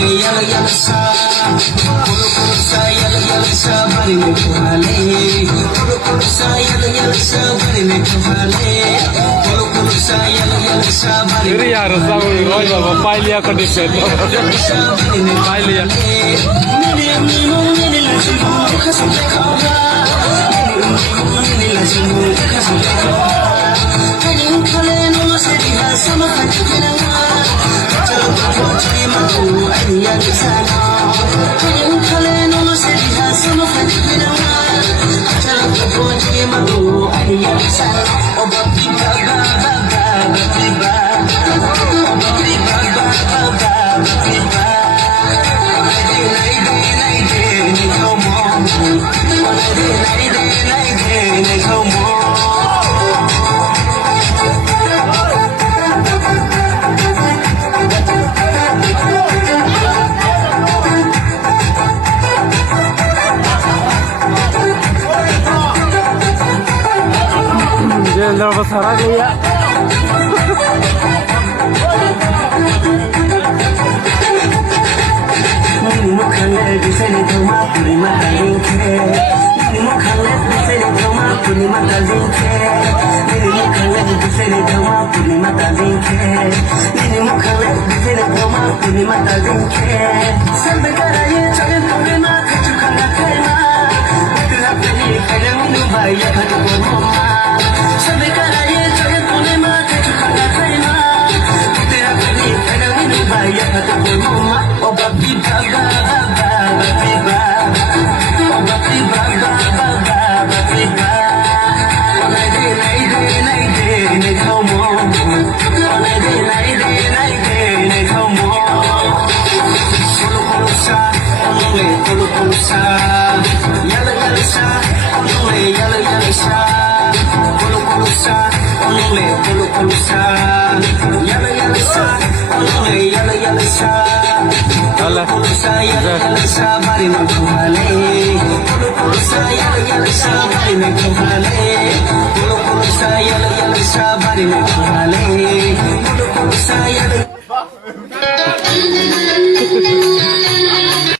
yala yala sa, polo polo sa yala yala sa, bari me kohale. Polo polo sa yala yala sa, bari me kohale. Polo polo sa yala yala sa, bari me kohale. यार सब रोज बाबा पाई लिया कटी पे पाई लिया अंदर बस हरा गया Bari